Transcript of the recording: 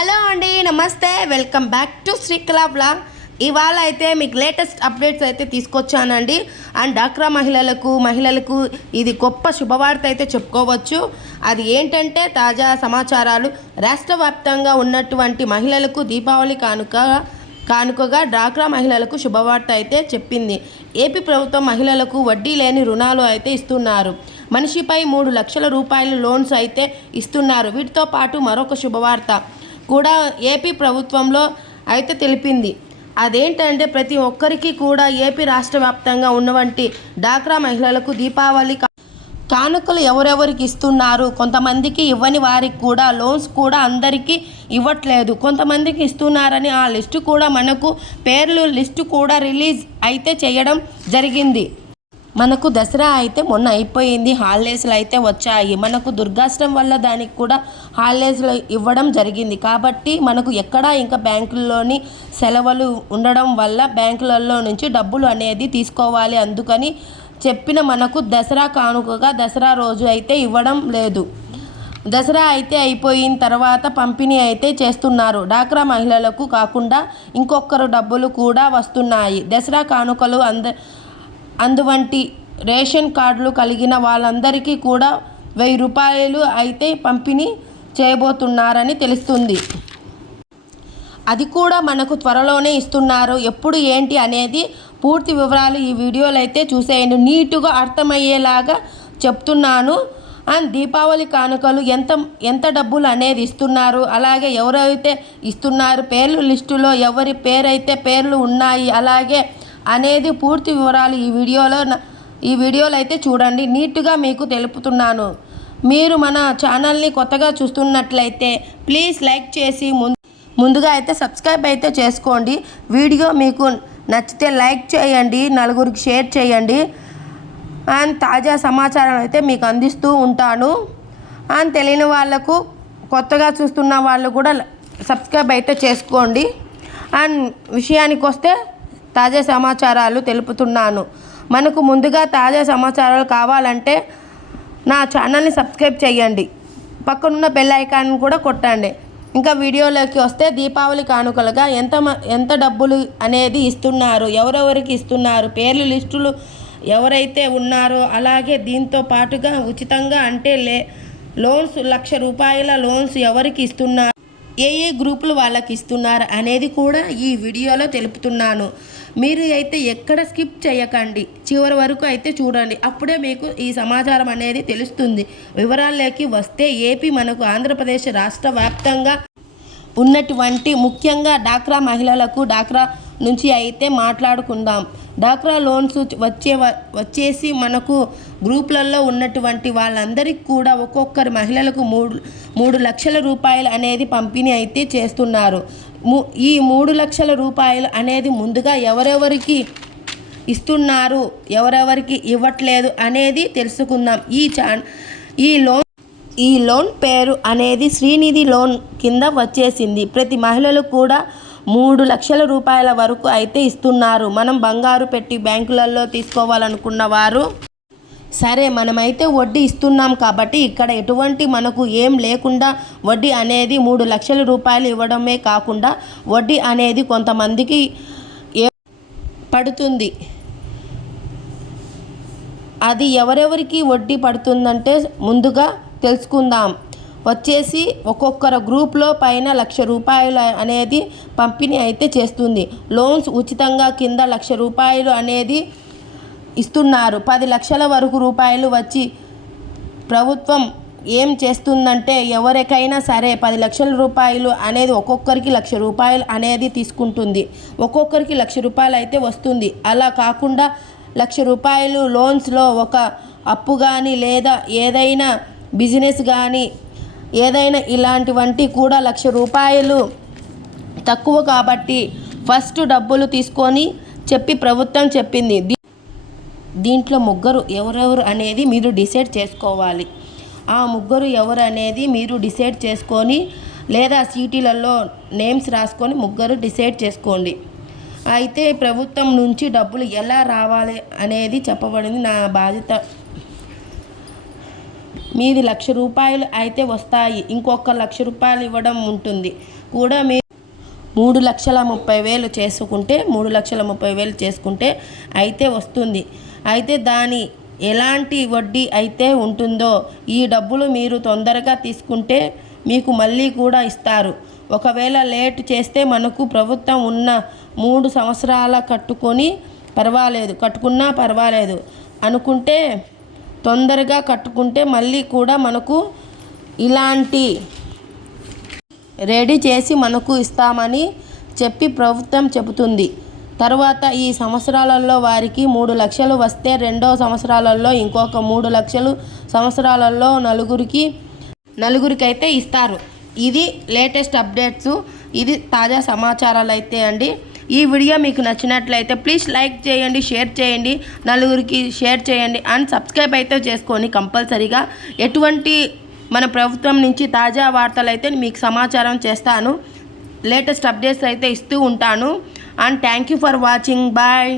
Hello అండి, నమస్తే. Welcome back to Srikala blog. ఇవాళ అయితే మీకు లేటెస్ట్ అప్డేట్స్ అయితే తీసుకొచ్చానండి. అండ్ డ్వాక్రా మహిళలకు ఇది గొప్ప శుభవార్త అయితే చెప్పుకోవచ్చు. అది ఏంటంటే తాజా సమాచారాలు. రాష్ట్ర వ్యాప్తంగా ఉన్నటువంటి మహిళలకు దీపావళి కానుకగా డ్వాక్రా మహిళలకు శుభవార్త అయితే చెప్పింది. ఏపీ ప్రభుత్వం మహిళలకు వడ్డీ లేని రుణాలు అయితే ఇస్తున్నారు. మనిషిపై 3 లక్షల రూపాయల లోన్స్ అయితే ఇస్తున్నారు. వీటితో పాటు మరొక శుభవార్త కూడా ఏపీ ప్రభుత్వంలో అయితే తెలిపింది. అదేంటంటే ప్రతి ఒక్కరికి కూడా ఏపీ రాష్ట్ర వ్యాప్తంగా ఉన్నటువంటి డ్వాక్రా మహిళలకు దీపావళి కానుకలు ఎవరెవరికి ఇస్తున్నారు. కొంతమందికి ఇవ్వని వారికి కూడా లోన్స్ కూడా అందరికీ ఇవ్వట్లేదు. కొంతమందికి ఇస్తున్నారని ఆ లిస్టు కూడా మనకు పేర్లు లిస్టు కూడా రిలీజ్ అయితే చేయడం జరిగింది. మనకు దసరా అయితే మొన్న అయిపోయింది, హాలిడేస్లు అయితే వచ్చాయి. మనకు దుర్గాష్టం వల్ల దానికి కూడా హాలిడేస్లు ఇవ్వడం జరిగింది. కాబట్టి మనకు ఎక్కడా ఇంకా బ్యాంకుల్లోని సెలవులు ఉండడం వల్ల బ్యాంకులలో నుంచి డబ్బులు అనేది తీసుకోవాలి. అందుకని చెప్పిన మనకు దసరా కానుకగా దసరా రోజు అయితే ఇవ్వడం లేదు. దసరా అయితే అయిపోయిన తర్వాత పంపిణీ అయితే చేస్తున్నారు. డ్వాక్రా మహిళలకు కాకుండా ఇంకొకరు డబ్బులు కూడా వస్తున్నాయి. దసరా కానుకలు అందువంటి రేషన్ కార్డులు కలిగిన వాళ్ళందరికీ కూడా 1000 రూపాయలు అయితే పంపిణీ చేయబోతున్నారని తెలుస్తుంది. అది కూడా మనకు త్వరలోనే ఇస్తున్నారు. ఎప్పుడు ఏంటి అనేది పూర్తి వివరాలు ఈ వీడియోలో అయితే చూసేయండి. నీటుగా అర్థమయ్యేలాగా చెప్తున్నాను. అండ్ దీపావళి కానుకలు ఎంత డబ్బులు అనేది ఇస్తున్నారు, అలాగే ఎవరైతే ఇస్తున్నారు, పేర్లు లిస్టులో ఎవరి పేర్లు ఉన్నాయి అలాగే అనేది పూర్తి వివరాలు ఈ వీడియోలో అయితే చూడండి. నీట్గా మీకు తెలుపుతున్నాను. మీరు మన ఛానల్ని కొత్తగా చూస్తున్నట్లయితే ప్లీజ్ లైక్ చేసి ముందుగా అయితే సబ్స్క్రైబ్ అయితే చేసుకోండి. వీడియో మీకు నచ్చితే లైక్ చేయండి, నలుగురికి షేర్ చేయండి. అండ్ తాజా సమాచారం అయితే మీకు అందిస్తూ ఉంటాను. అండ్ తెలియని వాళ్ళకు, కొత్తగా చూస్తున్న వాళ్ళు కూడా సబ్స్క్రైబ్ అయితే చేసుకోండి. అండ్ విషయానికి వస్తే తాజా సమాచారాలు తెలుపుతున్నాను. మనకు ముందుగా తాజా సమాచారాలు కావాలంటే నా ఛానల్ని సబ్స్క్రైబ్ చేయండి, పక్కనున్న బెల్ ఐకాన్ కూడా కొట్టండి. ఇంకా వీడియోలోకి వస్తే దీపావళి కానుకలుగా ఎంత డబ్బులు అనేది ఇస్తున్నారు, ఎవరెవరికి ఇస్తున్నారు, పేర్లు లిస్టులు ఎవరైతే ఉన్నారో, అలాగే దీంతో పాటుగా ఉచితంగా అంటే లోన్స్ 1 లక్ష రూపాయల లోన్స్ ఎవరికి ఇస్తున్నారు, ఏ గ్రూపులు వాళ్ళకి ఇస్తున్నారు అనేది కూడా ఈ వీడియోలో తెలుపుతున్నాను. మీరు అయితే ఎక్కడ స్కిప్ చేయకండి, చివరి వరకు అయితే చూడండి. అప్పుడే మీకు ఈ సమాచారం అనేది తెలుస్తుంది. వివరాల్లోకి వస్తే ఏపీ మనకు ఆంధ్రప్రదేశ్ రాష్ట్ర వ్యాప్తంగా ఉన్నటువంటి ముఖ్యంగా డ్వాక్రా మహిళలకు డ్వాక్రా నుంచి అయితే మాట్లాడుకుందాం. డ్వాక్రా లోన్స్ వచ్చేసి మనకు గ్రూపులలో ఉన్నటువంటి వాళ్ళందరికీ కూడా ఒక్కొక్కరి మహిళలకు 3 లక్షల రూపాయలు అనేది పంపిణీ అయితే చేస్తున్నారు. ఈ 3 లక్షల రూపాయలు అనేది ముందుగా ఎవరెవరికి ఇస్తున్నారు, ఎవరెవరికి ఇవ్వట్లేదు అనేది తెలుసుకుందాం. ఈ లోన్ పేరు అనేది శ్రీనిధి లోన్ కింద వచ్చేసింది. ప్రతి మహిళలు కూడా 3 లక్షల రూపాయల వరకు అయితే ఇస్తున్నారు. మనం బంగారు పెట్టి బ్యాంకులలో తీసుకోవాలనుకున్న వారు సరే, మనమైతే వడ్డీ ఇస్తున్నాం కాబట్టి ఇక్కడ ఎటువంటి మనకు ఏం లేకుండా వడ్డీ అనేది 3 లక్షల రూపాయలు ఇవ్వడమే కాకుండా వడ్డీ అనేది కొంతమందికి పడుతుంది. అది ఎవరెవరికి వడ్డీ పడుతుందంటే ముందుగా తెలుసుకుందాం. వచ్చేసి ఒక్కొక్కరు గ్రూప్లో పైన 1 లక్ష రూపాయలు అనేది పంపిణీ అయితే చేస్తుంది. లోన్స్ ఉచితంగా కింద 1 లక్ష రూపాయలు అనేది ఇస్తున్నారు. 10 లక్షల వరకు రూపాయలు వచ్చి ప్రభుత్వం ఏం చేస్తుందంటే ఎవరికైనా సరే 10 లక్షల రూపాయలు అనేది ఒక్కొక్కరికి 1 లక్ష రూపాయలు అనేది తీసుకుంటుంది. ఒక్కొక్కరికి 1 లక్ష రూపాయలు అయితే వస్తుంది. అలా కాకుండా 1 లక్ష రూపాయలు లోన్స్లో ఒక అప్పు కానీ లేదా ఏదైనా బిజినెస్ కానీ ఏదైనా ఇలాంటివంటి కూడా 1 లక్ష రూపాయలు తక్కువ కాబట్టి ఫస్ట్ డబ్బులు తీసుకొని చెప్పి ప్రభుత్వం చెప్పింది. దీంట్లో ముగ్గురు ఎవరెవరు అనేది మీరు డిసైడ్ చేసుకోవాలి. ఆ ముగ్గురు ఎవరు అనేది మీరు డిసైడ్ చేసుకొని లేదా సీటీలలో నేమ్స్ రాసుకొని ముగ్గురు డిసైడ్ చేసుకోండి. అయితే ప్రభుత్వం నుంచి డబ్బులు ఎలా రావాలి అనేది చెప్పబడింది. నా బాధ్యత మీది 1,00,000 రూపాయలు అయితే వస్తాయి. ఇంకొక 1,00,000 రూపాయలు ఇవ్వడం ఉంటుంది కూడా. మీరు 3,30,000 చేసుకుంటే 3,30,000 చేసుకుంటే అయితే వస్తుంది. అయితే దాని ఎలాంటి వడ్డీ అయితే ఉంటుందో ఈ డబ్బులు మీరు తొందరగా తీసుకుంటే మీకు మళ్ళీ కూడా ఇస్తారు. ఒకవేళ లేట్ చేస్తే మనకు ప్రభుత్వం ఉన్న 3 సంవత్సరాల కట్టుకున్నా పర్వాలేదు అనుకుంటే తొందరగా కట్టుకుంటే మళ్ళీ కూడా మనకు ఇలాంటి రెడీ చేసి మనకు ఇస్తామని చెప్పి ప్రభుత్వం చెబుతుంది. తర్వాత ఈ సంవత్సరాలలో వారికి 3 లక్షలు వస్తే రెండో సంవత్సరాలలో ఇంకొక 3 లక్షలు సంవత్సరాలలో నలుగురికైతే ఇస్తారు. ఇది లేటెస్ట్ అప్డేట్స్, ఇది తాజా సమాచారాలు అయితే అండి. ఈ వీడియో మీకు నచ్చినట్లయితే ప్లీజ్ లైక్ చేయండి, షేర్ చేయండి, నలుగురికి షేర్ చేయండి అండ్ సబ్స్క్రైబ్ అయితే చేసుకొని కంపల్సరీగా ఎటువంటి మన ప్రభుత్వం నుంచి తాజా వార్తలు అయితే మీకు సమాచారం చేస్తాను. లేటెస్ట్ అప్డేట్స్ అయితే ఇస్తూ ఉంటాను. And thank you for watching. Bye.